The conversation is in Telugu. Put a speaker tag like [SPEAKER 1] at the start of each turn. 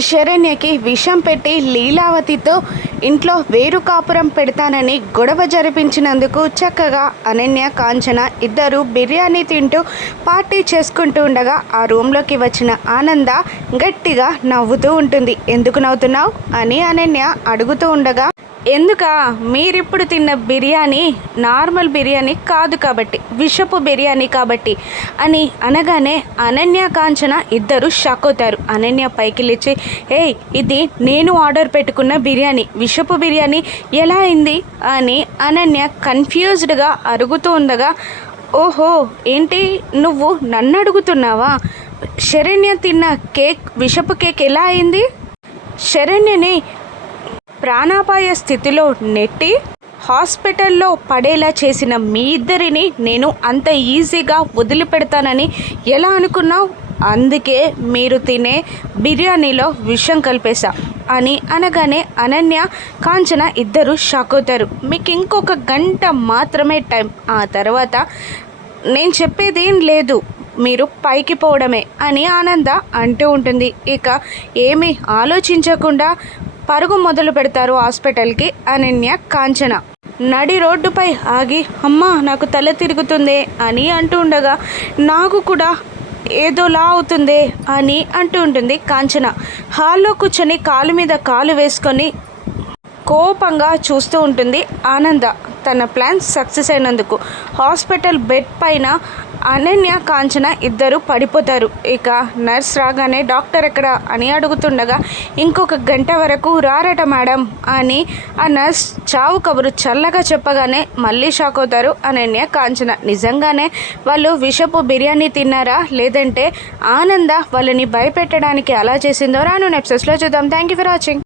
[SPEAKER 1] శరణ్యకి విషం పెట్టి లీలావతితో ఇంట్లో వేరు కాపురం పెడతానని గొడవ జరిపించినందుకు చక్కగా అనన్య కాంచన ఇద్దరు బిర్యానీ తింటూ పార్టీ చేసుకుంటూ ఉండగా ఆ రూమ్లోకి వచ్చిన ఆనంద గట్టిగా నవ్వుతూ ఉంటుంది. ఎందుకు నవ్వుతున్నావు? అని అనన్య అడుగుతూ ఉండగా ఎందుక? మీరిప్పుడు తిన్న బిర్యానీ నార్మల్ బిర్యానీ కాదు కాబట్టి విషపు బిర్యానీ కాబట్టి అని అనగానే అనన్య కాంచన ఇద్దరు షాక్ అవుతారు. అనన్య పైకి లేచి ఏయ్ ఇది నేను ఆర్డర్ పెట్టుకున్న బిర్యానీ విషపు బిర్యానీ ఎలా అయింది? అని అనన్య కన్ఫ్యూజ్డ్గా అరుగుతూ ఉండగా ఓహో ఏంటి నువ్వు నన్ను అడుగుతున్నావా? శరణ్య తిన్న కేక్ విషపు కేక్ ఎలా అయింది? శరణ్యని ప్రాణాపాయ స్థితిలో నెట్టి హాస్పిటల్లో పడేలా చేసిన మీ ఇద్దరిని నేను అంత ఈజీగా వదిలిపెడతానని ఎలా అనుకున్నావు? అందుకే మీరు తినే బిర్యానీలో విషం కలిపేశా అని అనగానే అనన్య కాంచన ఇద్దరు షాక్ అవుతారు. మీకు ఇంకొక గంట మాత్రమే టైం. ఆ తర్వాత నేను చెప్పేది ఏం లేదు. మీరు పైకి పోవడమే అని ఆనంద అంటూ ఉంటుంది. ఇక ఏమీ ఆలోచించకుండా పరుగు మొదలు పెడతారు హాస్పిటల్కి అనన్య కాంచన. నడి రోడ్డుపై ఆగి అమ్మా నాకు తల తిరుగుతుంది అని అంటూ ఉండగా నాకు కూడా ఏదోలా అవుతుంది అని అంటూ ఉంటుంది కాంచన. హాల్లో కూర్చొని కాలు మీద కాలు వేసుకొని కోపంగా చూస్తూ ఉంటుంది ఆనంద. తన ప్లాన్ సక్సెస్ అయినందుకు హాస్పిటల్ బెడ్ పైన అనన్య కాంచన ఇద్దరు పడిపోతారు. ఇక నర్స్ రాగానే డాక్టర్ ఎక్కడ? అని అడుగుతుండగా ఇంకొక గంట వరకు రారట మేడం అని ఆ నర్స్ చావు కబురు చల్లగా చెప్పగానే మళ్ళీ షాక్ అవుతారు అనన్య కాంచన. నిజంగానే వాళ్ళు విషపు బిర్యానీ తిన్నారా? లేదంటే ఆనంద వాళ్ళని భయపెట్టడానికి అలా చేసిందో రాను నెప్సెస్లో చూద్దాం. Thank you for watching.